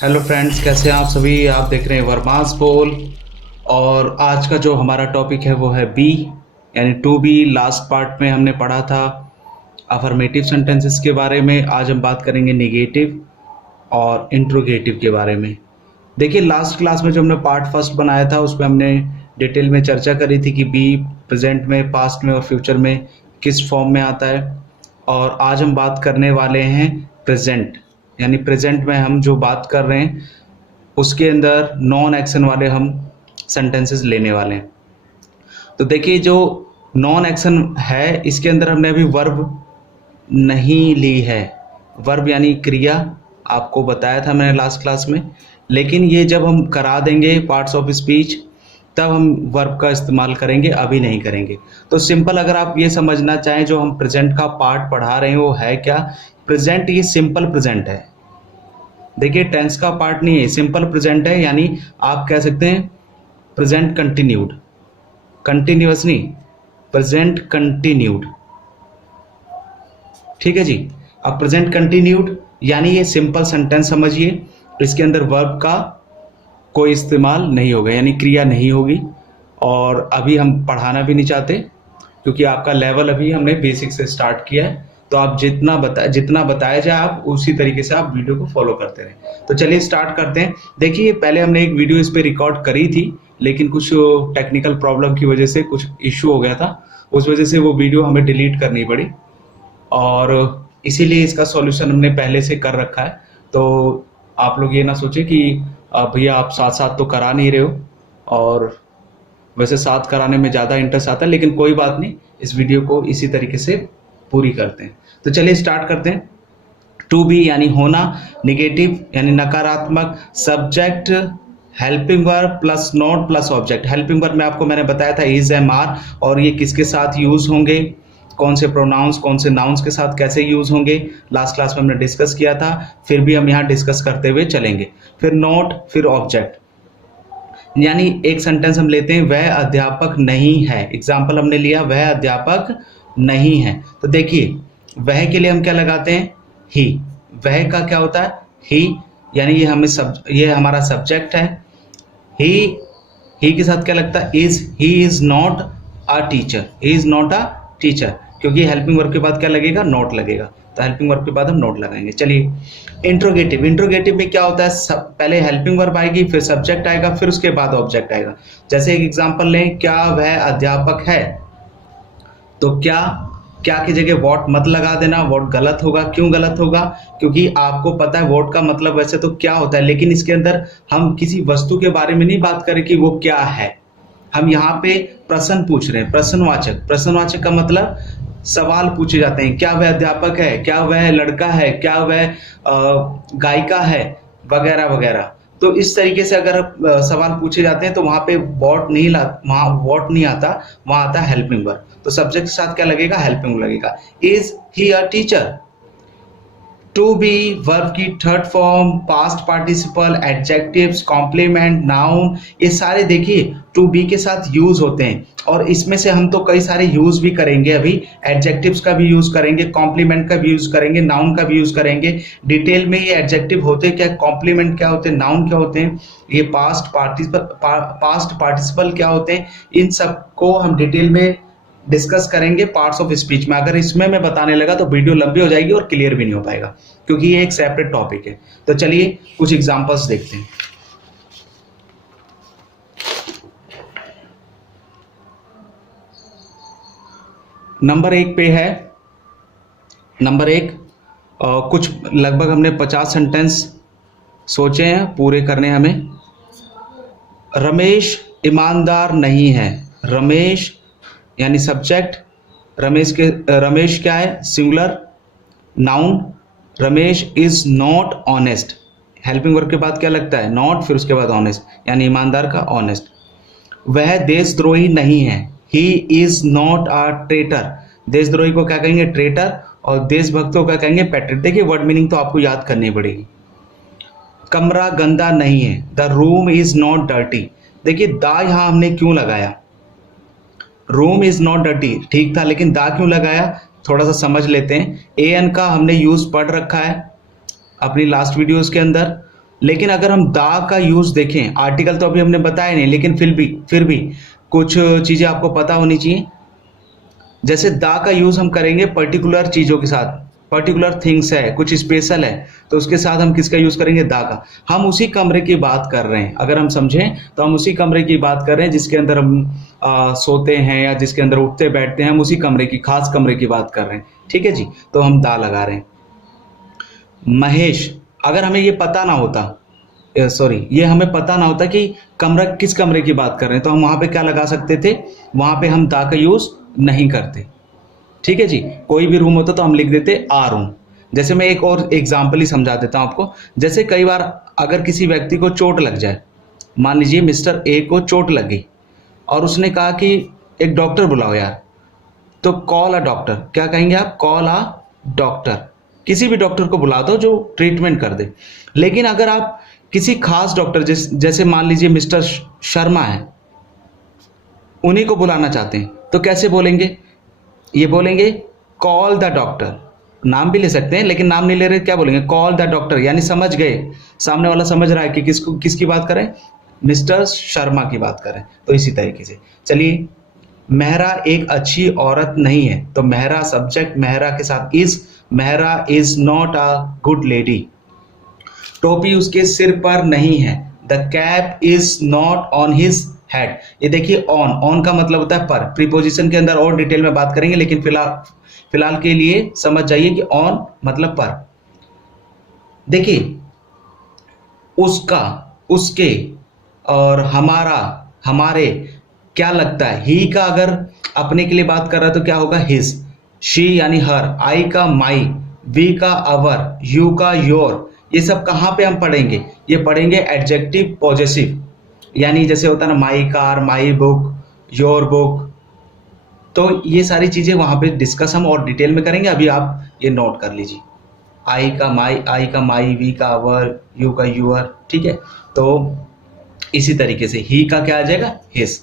Hello friends, कैसे हैं आप सभी। आप देख रहे हैं वर्मास बोल। और आज का जो हमारा टॉपिक है वो है बी, यानी टू बी। लास्ट पार्ट में हमने पढ़ा था अफर्मेटिव सेंटेंसेस के बारे में। आज हम बात करेंगे नेगेटिव और इंट्रोगेटिव के बारे में। देखिए, लास्ट क्लास में जो हमने पार्ट फर्स्ट बनाया था उसमें हमने डिटेल में चर्चा करी थी कि बी प्रेजेंट में, पास्ट में और फ्यूचर में किस फॉर्म में आता है। और आज हम बात करने वाले हैं प्रेजेंट, यानी प्रेजेंट में हम जो बात कर रहे हैं उसके अंदर नॉन एक्शन वाले हम सेंटेंसेस लेने वाले हैं। तो देखिए, जो नॉन एक्शन है इसके अंदर हमने अभी वर्ब नहीं ली है। वर्ब यानी क्रिया आपको बताया था मैंने लास्ट क्लास में, लेकिन ये जब हम करा देंगे पार्ट्स ऑफ स्पीच तब हम वर्ब का इस्तेमाल करेंगे, अभी नहीं करेंगे। तो सिंपल अगर आप ये समझना चाहें, जो हम प्रेजेंट का पार्ट पढ़ा रहे हैं वो है क्या। प्रेजेंट ये सिंपल प्रेजेंट है। देखिए, टेंस का पार्ट नहीं है, सिंपल प्रेजेंट है। यानी आप कह सकते हैं प्रेजेंट कंटिन्यूड, कंटिन्यूअस नहीं, प्रेजेंट कंटिन्यूड। ठीक है जी। अब प्रेजेंट कंटिन्यूड यानी ये सिंपल सेंटेंस समझिए, इसके अंदर वर्ब का कोई इस्तेमाल नहीं होगा, यानी क्रिया नहीं होगी। और अभी हम पढ़ाना भी नहीं चाहते क्योंकि आपका लेवल अभी हमने बेसिक से स्टार्ट किया है। तो आप जितना बताया जाए आप उसी तरीके से आप वीडियो को फॉलो करते रहें। तो चलिए स्टार्ट करते हैं। देखिए, पहले हमने एक वीडियो इस पे रिकॉर्ड करी थी, लेकिन कुछ टेक्निकल प्रॉब्लम की वजह से कुछ इश्यू हो गया था, उस वजह से वो वीडियो हमें डिलीट करनी पड़ी। और इसीलिए इसका सॉल्यूशन हमने पहले से कर रखा है। तो आप लोग ये ना सोचे कि भैया आप साथ साथ तो करा नहीं रहे हो, और वैसे साथ कराने में ज़्यादा इंटरेस्ट आता है, लेकिन कोई बात नहीं, इस वीडियो को इसी तरीके से पूरी करते हैं। तो चलिए स्टार्ट करते हैं। टू बी यानी होना, निगेटिव यानी नकारात्मक, subject helping verb plus not plus object. Helping verb में आपको मैंने बताया था इज, एम, आर, और ये किसके साथ यूज होंगे, कौन से प्रोनाउंस कौन से नाउन्स के साथ कैसे यूज होंगे, लास्ट क्लास में हमने डिस्कस किया था, फिर भी हम यहाँ डिस्कस करते हुए चलेंगे। फिर नॉट, फिर ऑब्जेक्ट। यानी एक सेंटेंस हम लेते हैं, वह अध्यापक नहीं है। एग्जाम्पल हमने लिया, वह अध्यापक नहीं है। तो देखिए, वह के लिए हम क्या लगाते हैं, ही। वह का क्या होता है, ही, यानी ये हमारा सब्जेक्ट है। ही के साथ क्या लगता है, is. He is not a teacher, he is not a teacher, क्योंकि हेल्पिंग वर्ब के बाद क्या लगेगा, नॉट लगेगा। तो हेल्पिंग वर्ब के बाद हम नॉट लगाएंगे। चलिए इंट्रोगेटिव। इंट्रोगेटिव में क्या होता है, पहले हेल्पिंग वर्ब आएगी, फिर सब्जेक्ट आएगा, फिर उसके बाद ऑब्जेक्ट आएगा। जैसे एक एग्जांपल लें, क्या वह अध्यापक है, तो क्या की जगह वॉट मत लगा देना, वॉट गलत होगा। क्यों गलत होगा, क्योंकि आपको पता है वॉट का मतलब वैसे तो क्या होता है, लेकिन इसके अंदर हम किसी वस्तु के बारे में नहीं बात करें कि वो क्या है। हम यहाँ पे प्रश्न पूछ रहे हैं, प्रश्नवाचक। प्रश्नवाचक का मतलब सवाल पूछे जाते हैं, क्या वह अध्यापक है, क्या वह लड़का है, क्या वह गायिका है, वगैरह वगैरह। तो इस तरीके से अगर सवाल पूछे जाते हैं तो वहां पे वहाँ वॉट नहीं आता, वहां आता है हेल्पिंग वर्ब। तो सब्जेक्ट के साथ क्या लगेगा, हेल्पिंग लगेगा। Is he a teacher. To be verb की third form, past participle, adjectives, complement, noun, ये सारे देखिए टू बी के साथ यूज होते हैं। और इसमें से हम तो कई सारे यूज भी करेंगे अभी। एडजेक्टिव्स का भी यूज करेंगे, कॉम्प्लीमेंट का भी यूज करेंगे, नाउन का भी यूज करेंगे। डिटेल में ये एडजेक्टिव होते क्या, कॉम्प्लीमेंट क्या होते हैं, नाउन क्या होते हैं, ये पास्ट पार्टिसिपल क्या होते हैं, इन सबको हम डिटेल में डिस्कस करेंगे पार्ट्स ऑफ स्पीच में। अगर इसमें मैं बताने लगा तो वीडियो लंबी हो जाएगी और क्लियर भी नहीं हो पाएगा, क्योंकि ये एक सेपरेट टॉपिक है। तो चलिए कुछ एग्जांपल्स देखते हैं। नंबर 1 पे है, नंबर 1, कुछ लगभग हमने 50 सेंटेंस सोचे हैं पूरे करने हमें। रमेश ईमानदार नहीं है। रमेश यानी सब्जेक्ट, रमेश क्या है, singular, noun. Ramesh is not honest. Helping verb के बाद क्या लगता है, नॉट, फिर उसके बाद ऑनेस्ट, यानी ईमानदार का ऑनेस्ट। वह देशद्रोही नहीं है। He is not a traitor. देशद्रोही को क्या कहेंगे, ट्रेटर, और देशभक्तों का कहेंगे पैट्रियट। देखिए वर्ड मीनिंग तो आपको याद करनी पड़ेगी। कमरा गंदा नहीं है। The room is not dirty. देखिए दा यहां हमने क्यों लगाया, रूम इज नॉट डर्टी ठीक था, लेकिन दा क्यों लगाया, थोड़ा सा समझ लेते हैं। ए एन का हमने यूज पढ़ रखा है अपनी लास्ट वीडियोस के अंदर, लेकिन अगर हम दा का यूज देखें, आर्टिकल तो अभी हमने बताया नहीं, लेकिन फिर भी कुछ चीजें आपको पता होनी चाहिए। जैसे दा का यूज हम करेंगे पर्टिकुलर चीजों के साथ, पर्टिकुलर थिंग्स है, कुछ स्पेशल है, तो उसके साथ हम किसका यूज करेंगे? दा का। हम उसी कमरे की बात कर रहे हैं, अगर हम समझें तो हम उसी कमरे की बात कर रहे हैं जिसके अंदर हम सोते हैं या जिसके अंदर उठते बैठते हैं, हम उसी कमरे की, खास कमरे की बात कर रहे हैं। ठीक है जी, तो हम दा लगा रहे हैं। महेश, अगर हमें ये पता ना होता, सॉरी, ये हमें पता ना होता कि कमरा किस कमरे की बात कर रहे हैं, तो हम वहां पे क्या लगा सकते थे? वहां पे हम दा का यूज नहीं करते। ठीक है जी, कोई भी रूम होता तो हम लिख देते आ रूम। जैसे मैं एक और एग्जाम्पल ही समझा देता हूं आपको। जैसे कई बार अगर किसी व्यक्ति को चोट लग जाए, मान लीजिए मिस्टर ए को चोट लग गई और उसने कहा कि एक डॉक्टर बुलाओ यार, तो कॉल अ डॉक्टर। क्या कहेंगे आप? Call a doctor. किसी भी डॉक्टर को बुला दो जो ट्रीटमेंट कर दे। लेकिन अगर आप किसी खास डॉक्टर, जैसे मान लीजिए मिस्टर शर्मा है, उन्हीं को बुलाना चाहते हैं, तो कैसे बोलेंगे? ये बोलेंगे कॉल द डॉक्टर। नाम भी ले सकते हैं, लेकिन नाम नहीं ले रहे, क्या बोलेंगे? Call the doctor. यानी समझ गए, सामने वाला समझ रहा है कि किसकी बात करें? मिस्टर शर्मा की बात करें। तो इसी तरीके से चलिए, मेहरा एक अच्छी औरत नहीं है, तो मेहरा सब्जेक्ट मेहरा के साथ is, Mehra is not a good lady. टोपी उसके सिर पर नहीं है, the cap is not on his head. ये देखिए, ऑन का मतलब होता है पर। प्रीपोजिशन के अंदर और डिटेल में बात करेंगे, लेकिन फिलहाल के लिए समझ जाइए कि ऑन मतलब पर। देखिए, उसका, उसके और हमारा, हमारे, क्या लगता है? ही का अगर अपने के लिए बात कर रहा है तो क्या होगा? हिज। शी यानी हर, आई का माई, वी का अवर, यू का योर। ये सब कहाँ पे हम पढ़ेंगे? ये पढ़ेंगे एडजेक्टिव पॉजेसिव, यानी जैसे होता है ना, my car, my book, your book. तो ये सारी चीजें वहां पे डिस्कस हम और डिटेल में करेंगे। अभी आप ये नोट कर लीजिए, आई का माई, वी का अवर, यू का यूअर। ठीक है, तो इसी तरीके से ही का क्या आ जाएगा? हिज।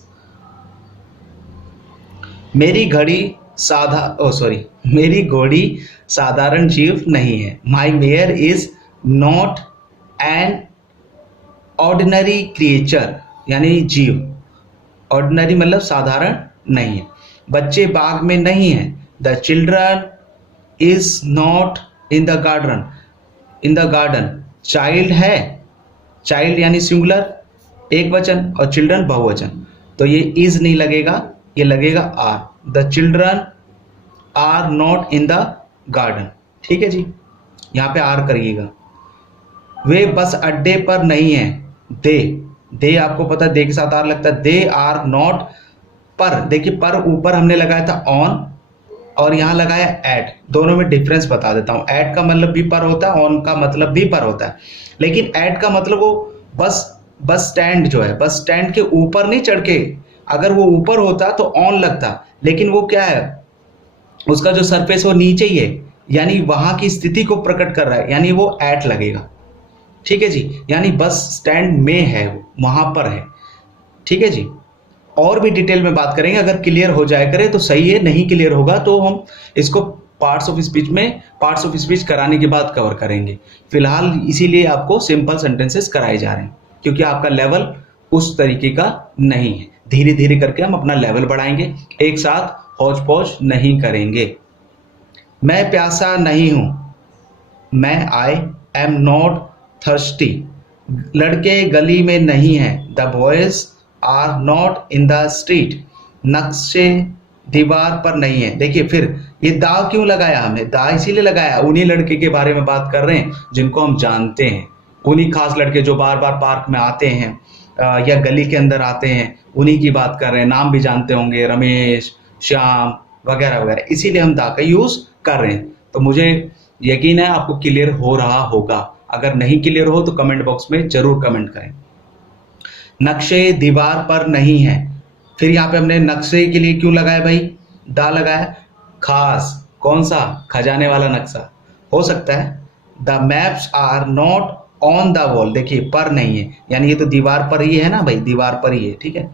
मेरी घोड़ी साधारण जीव नहीं है। My mare is not an ordinary creature, यानी जीव। ऑर्डिनरी मतलब साधारण नहीं है। बच्चे बाग में नहीं है, the children is not in the garden. Child है, चाइल्ड यानी सिंगुलर एक वचन और चिल्ड्रन बहुवचन, तो ये इज नहीं लगेगा, ये लगेगा are. The children are not in the garden. ठीक है जी, यहाँ पे आर करिएगा। वे बस अड्डे पर नहीं है, दे आपको पता है दे के साथ आर लगता है, दे आर नॉट पर। देखिए, पर ऊपर हमने लगाया था ऑन और यहाँ लगाया एट, दोनों में डिफरेंस बता देता हूँ। एट का मतलब भी पर होता है, ऑन का मतलब भी पर होता है, लेकिन एट का मतलब वो बस स्टैंड जो है, बस स्टैंड के ऊपर नहीं चढ़ के, अगर वो ऊपर होता तो ऑन लगता, लेकिन वो क्या है, उसका जो सरफेस वो नीचे ही है, यानी वहां की स्थिति को प्रकट कर रहा है, यानी वो एट लगेगा। ठीक है जी, यानी बस स्टैंड में है, वो वहां पर है। ठीक है जी, और भी डिटेल में बात करेंगे, अगर क्लियर हो जाए करे तो सही है, नहीं क्लियर होगा तो हम इसको पार्ट्स ऑफ स्पीच कराने के बाद कवर करेंगे। फिलहाल इसीलिए आपको सिंपल सेंटेंसेस कराए जा रहे हैं, क्योंकि आपका लेवल उस तरीके का नहीं है। धीरे धीरे करके हम अपना लेवल बढ़ाएंगे, एक साथ हौच पौच नहीं करेंगे। मैं प्यासा नहीं हूं, आई एम नॉट थर्स्टी। लड़के गली में नहीं हैं, the boys are not in the street. नक्शे दीवार पर नहीं है। देखिए, फिर ये दा क्यों लगाया हमने? दा इसीलिए लगाया, उन्हीं लड़के के बारे में बात कर रहे हैं जिनको हम जानते हैं, उन्हीं खास लड़के जो बार बार पार्क में आते हैं या गली के अंदर आते हैं, उन्हीं की बात कर रहे हैं। नाम भी जानते होंगे, रमेश, श्याम वगैरह वगैरह, इसीलिए हम दा का यूज कर रहे हैं। तो मुझे यकीन है आपको क्लियर हो रहा होगा। अगर नहीं क्लियर हो तो कमेंट बॉक्स में जरूर कमेंट करें। नक्शे दीवार पर नहीं है, फिर यहाँ पे हमने नक्शे के लिए क्यों लगाया भाई? दा लगाया। खास कौन सा? खजाने वाला नक्शा हो सकता है। The maps are not on the wall, देखिए पर नहीं है, यानी ये तो दीवार पर ही है ना भाई, दीवार पर ही है। ठीक है,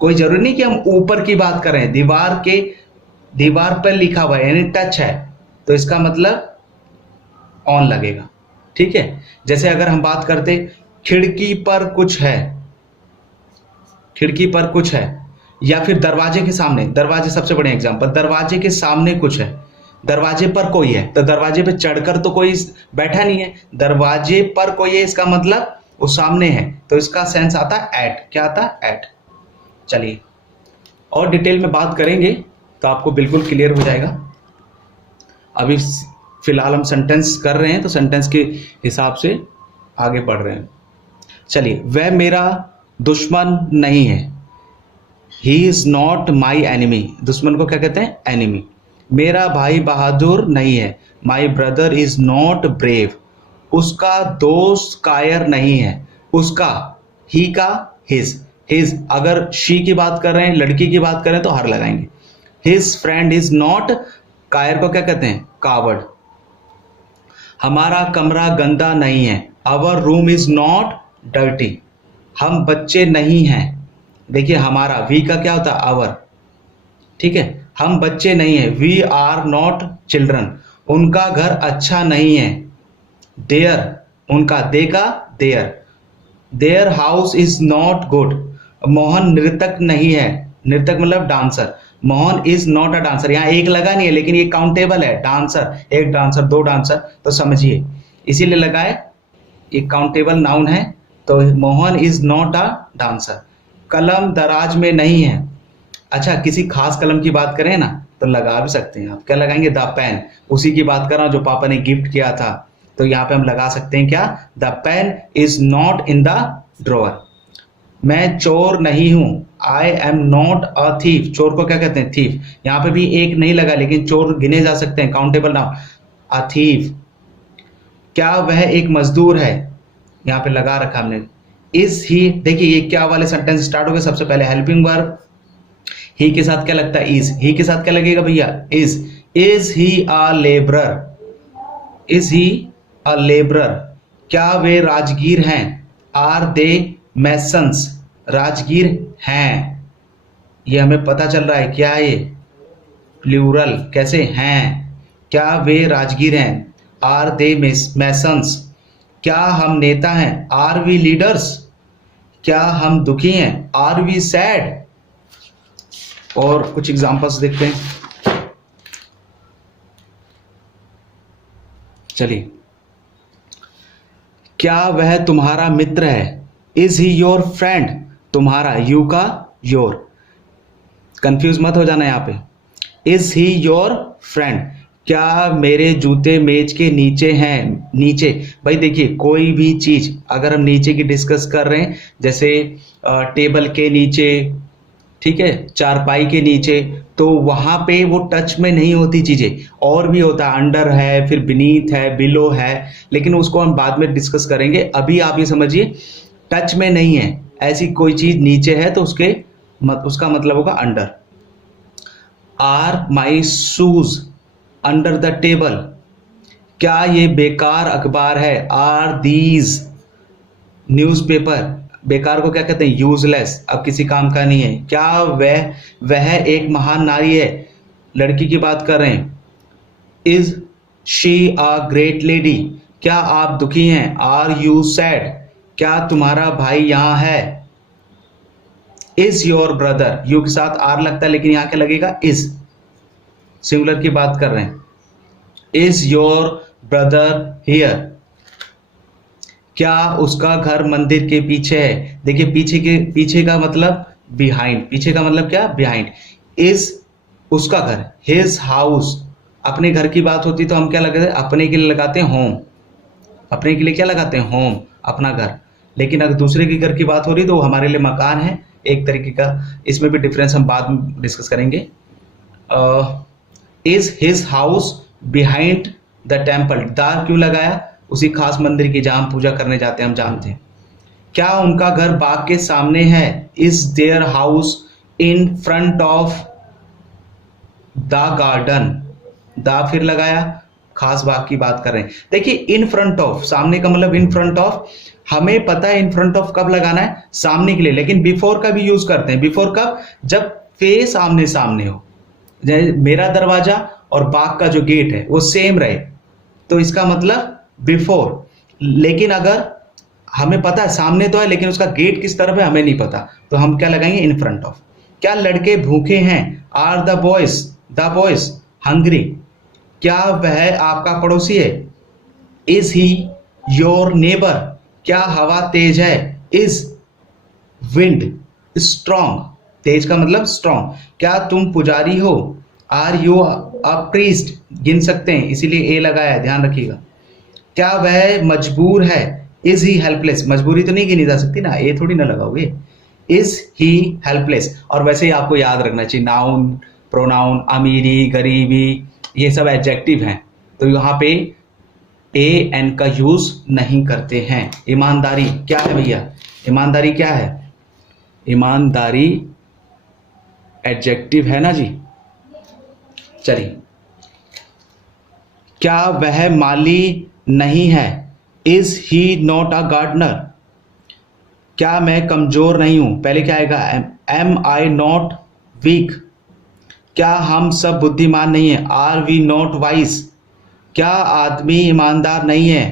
कोई जरूरी नहीं कि हम ऊपर की बात करें, दीवार पर लिखा हुआ है यानी टच है, तो इसका मतलब ऑन लगेगा। ठीक है, जैसे अगर हम बात करते खिड़की पर कुछ है, खिड़की पर कुछ है, या फिर दरवाजे के सामने, दरवाजे सबसे बड़े एग्जांपल, दरवाजे के सामने कुछ है, दरवाजे पर कोई है, तो दरवाजे पे चढ़कर तो कोई बैठा नहीं है, दरवाजे पर कोई है इसका मतलब वो सामने है, तो इसका सेंस आता है एट। क्या आता है? एट। चलिए और डिटेल में बात करेंगे तो आपको बिल्कुल क्लियर हो जाएगा। अभी फिलहाल हम सेंटेंस कर रहे हैं तो सेंटेंस के हिसाब से आगे बढ़ रहे हैं। चलिए, वह मेरा दुश्मन नहीं है, he is not my enemy. दुश्मन को क्या कहते हैं? एनिमी। मेरा भाई बहादुर नहीं है, my brother is not brave. उसका दोस्त कायर नहीं है, उसका, ही का हिज। हिज अगर शी की बात कर रहे हैं, लड़की की बात करें तो हर लगाएंगे। हिज फ्रेंड इज नॉट, कायर को क्या कहते हैं? कावर्ड। हमारा कमरा गंदा नहीं है, our room is not dirty. हम बच्चे नहीं हैं, देखिए हमारा, वी का क्या होता है? आवर। ठीक है, हम बच्चे नहीं हैं, वी आर नॉट चिल्ड्रन। उनका घर अच्छा नहीं है, देयर, उनका, दे का their. Their house is not good. Mohan नृतक नहीं है, नृतक मतलब dancer, Mohan is not a dancer. यहाँ एक लगा नहीं है लेकिन ये काउंटेबल है, डांसर, एक डांसर, दो डांसर, तो समझिए इसीलिए लगाए, ये काउंटेबल नाउन है, तो Mohan is not a dancer. कलम दराज में नहीं है। अच्छा, किसी खास कलम की बात करें ना तो लगा भी सकते हैं आप, क्या लगाएंगे? The pen. उसी की बात कर रहा हूं जो पापा ने गिफ्ट किया था, तो यहाँ पे हम लगा सकते हैं क्या? The pen is not in the drawer. मैं चोर नहीं हूं, I am not a thief. चोर को क्या कहते हैं? थीफ। यहाँ पे भी एक नहीं लगा लेकिन चोर गिने जा सकते हैं, काउंटेबल नाउन, अ थीफ। क्या वह एक मजदूर है? यहाँ पे लगा रखा हमने, इज ही। देखिए ये क्या वाले सेंटेंस स्टार्ट हो गए, सबसे पहले हेल्पिंग वर्ब, ही के साथ क्या लगता है? इज। ही के साथ क्या लगेगा भैया? Is he a labourer, is he a labourer. क्या वे राजगीर हैं? Are they masons. राजगीर हैं, ये हमें पता चल रहा है, क्या है ये? प्लूरल। कैसे? हैं। क्या वे राजगीर हैं? Are they masons. क्या हम नेता हैं? Are we leaders. क्या हम दुखी हैं? Are we sad. और कुछ एग्जांपल्स देखते हैं। चलिए, क्या वह तुम्हारा मित्र है? Is he your friend. तुम्हारा, यू का योर, कंफ्यूज मत हो जाना यहाँ पे। Is he your friend. क्या मेरे जूते मेज के नीचे हैं? नीचे, भाई देखिए कोई भी चीज अगर हम नीचे की डिस्कस कर रहे हैं, जैसे टेबल के नीचे, ठीक है, चारपाई के नीचे, तो वहां पे वो टच में नहीं होती चीजें, और भी होता है, अंडर है, फिर बीनीथ है, बिलो है, लेकिन उसको हम बाद में डिस्कस करेंगे। अभी आप ये समझिए टच में नहीं है, ऐसी कोई चीज नीचे है तो उसका मतलब होगा under. Are my shoes under the table. क्या ये बेकार अखबार है? Are these newspaper. बेकार को क्या कहते हैं? यूजलेस, अब किसी काम का नहीं है। क्या वह एक महान नारी है? लड़की की बात कर रहे हैं। Is she a great lady. क्या आप दुखी हैं? Are you sad. क्या तुम्हारा भाई यहाँ है? Is your brother. यू के साथ आर लगता है लेकिन यहाँ क्या लगेगा? इज। सिंगुलर की बात कर रहे हैं। Is your brother here. क्या उसका घर मंदिर के पीछे है? देखिए पीछे का मतलब बिहाइंड, पीछे का मतलब क्या? बिहाइंड। इज उसका घर, हिज हाउस। अपने घर की बात होती तो हम क्या लगाते हैं? अपने के लिए लगाते हैं होम। अपने के लिए क्या लगाते हैं? होम, अपना घर। लेकिन अगर दूसरे के घर की बात हो रही तो वो हमारे लिए मकान है, एक तरीके का। इसमें भी डिफरेंस हम बाद में डिस्कस करेंगे। Is his house behind the temple. The क्यों लगाया? उसी खास मंदिर की जहां हम पूजा करने जाते हैं, हम जानते हैं। क्या उनका घर बाग के सामने है? Is their house in front of the garden. The फिर लगाया, खास बाग की बात कर रहे हैं। देखिए इन फ्रंट ऑफ, सामने का मतलब इन फ्रंट ऑफ। हमें पता है इन फ्रंट ऑफ कब लगाना है? सामने के लिए, लेकिन बिफोर का भी यूज करते हैं। बिफोर कब? जब फेस आमने सामने हो। मेरा दरवाजा और बाग का जो गेट है वो सेम रहे, तो इसका मतलब बिफोर। लेकिन अगर हमें पता है सामने तो है लेकिन उसका गेट किस तरफ है हमें नहीं पता, तो हम क्या लगाएंगे, इन फ्रंट ऑफ। क्या लड़के भूखे हैं, आर द बॉयज हंग्री, क्या वह आपका पड़ोसी है, इज ही योर नेबर, क्या हवा तेज है, इज विंड स्ट्रॉन्ग, तेज का मतलब स्ट्रॉन्ग, क्या तुम पुजारी हो, आर यू अ प्रीस्ट, गिन सकते हैं इसीलिए ए लगाया है, ध्यान रखिएगा। क्या वह मजबूर है, इज ही हेल्पलेस, मजबूरी तो नहीं गिनी जा सकती ना, ए थोड़ी ना लगाओगे, इज ही हेल्पलेस। और वैसे ही आपको याद रखना चाहिए नाउन, प्रोनाउन, अमीरी, गरीबी, ये सब एडजेक्टिव हैं, तो यहाँ पे ए एन का यूज नहीं करते हैं। ईमानदारी क्या है भैया, ईमानदारी क्या है, ईमानदारी एडजेक्टिव है ना जी। चलिए, क्या वह माली नहीं है, is he not a gardener, क्या मैं कमजोर नहीं हूं, पहले क्या आएगा, एम आई नॉट वीक, क्या हम सब बुद्धिमान नहीं है, आर वी नॉट वाइज, क्या आदमी ईमानदार नहीं है,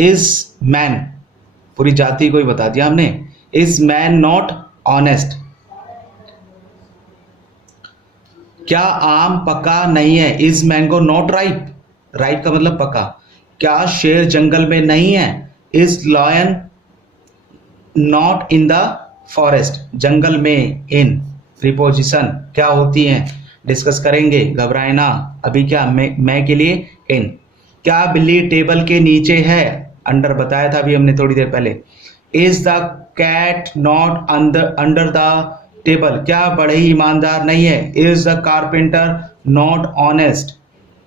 इज मैन, पूरी जाति को ही बता दिया हमने, इज मैन नॉट ऑनेस्ट, क्या आम पका नहीं है, is mango not ripe, ripe का मतलब पका, क्या शेर जंगल में नहीं है, is lion not in the forest, जंगल में इन प्रीपोजिशन क्या होती हैं डिस्कस करेंगे, घबराए ना, अभी क्या मैं के लिए इन, क्या बिल्ली टेबल के नीचे है, अंडर बताया था अभी हमने थोड़ी देर पहले, is the cat not under the table, क्या बढ़ई ईमानदार नहीं है, is the carpenter not honest,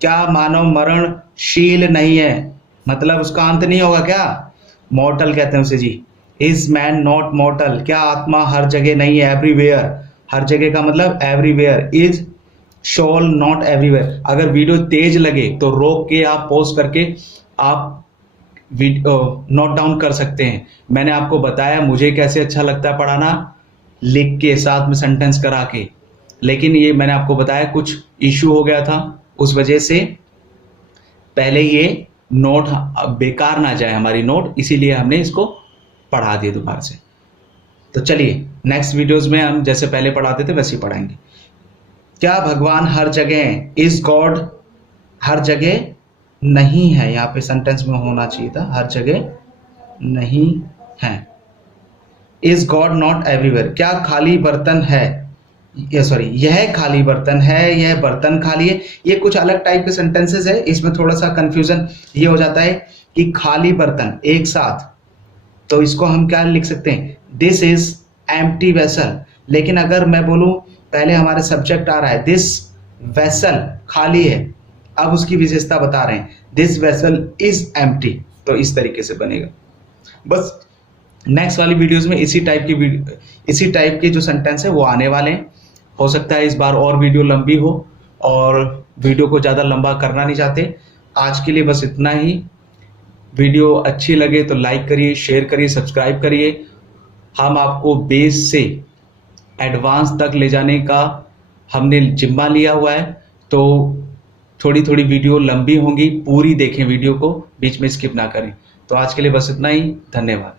क्या मानव मरणशील नहीं है, मतलब उसका अंत नहीं होगा, क्या मॉर्टल कहते हैं उसे जी, इज मैन नॉट मॉर्टल, क्या आत्मा हर जगह नहीं है, एवरीवेयर, हर जगह का मतलब everywhere, is shall not everywhere. अगर वीडियो तेज लगे तो रोक के आप पॉज करके आप नोट डाउन कर सकते हैं। मैंने आपको बताया मुझे कैसे अच्छा लगता है पढ़ाना, लिख के साथ में सेंटेंस करा के, लेकिन ये मैंने आपको बताया कुछ इश्यू हो गया था, उस वजह से पहले ये नोट बेकार ना जाए हमारी नोट, इसीलिए हमने इसको पढ़ा दिया दोबारा से। तो चलिए नेक्स्ट वीडियोस में हम जैसे पहले पढ़ाते थे वैसे ही पढ़ाएंगे। क्या भगवान हर जगह है, इज गॉड हर जगह नहीं है, यहाँ पे सेंटेंस में होना चाहिए था, हर जगह नहीं है, इज गॉड नॉट एवरीवेयर, क्या खाली बर्तन है, यह खाली बर्तन है, यह बर्तन खाली है, ये कुछ अलग टाइप के सेंटेंसेस है, इसमें थोड़ा सा कंफ्यूजन ये हो जाता है कि खाली बर्तन एक साथ, तो इसको हम क्या लिख सकते हैं, दिस इज एम्प्टी वेसल, लेकिन अगर मैं बोलूं पहले हमारे सब्जेक्ट आ रहा है दिस वेसल खाली है, अब उसकी विशेषता बता रहे हैं दिस वेसल इज एम्प्टी, तो इस तरीके से बनेगा। बस नेक्स्ट वाली वीडियोस में इसी टाइप के जो सेंटेंस है वो आने वाले हैं। हो सकता है इस बार और वीडियो लंबी हो, और वीडियो को ज़्यादा लंबा करना नहीं चाहते। आज के लिए बस इतना ही। वीडियो अच्छी लगे तो लाइक करिए, शेयर करिए, सब्सक्राइब करिए। हम आपको बेस से एडवांस तक ले जाने का हमने जिम्मा लिया हुआ है, तो थोड़ी थोड़ी वीडियो लंबी होंगी, पूरी देखें वीडियो को, बीच में स्किप ना करें। तो आज के लिए बस इतना ही, धन्यवाद।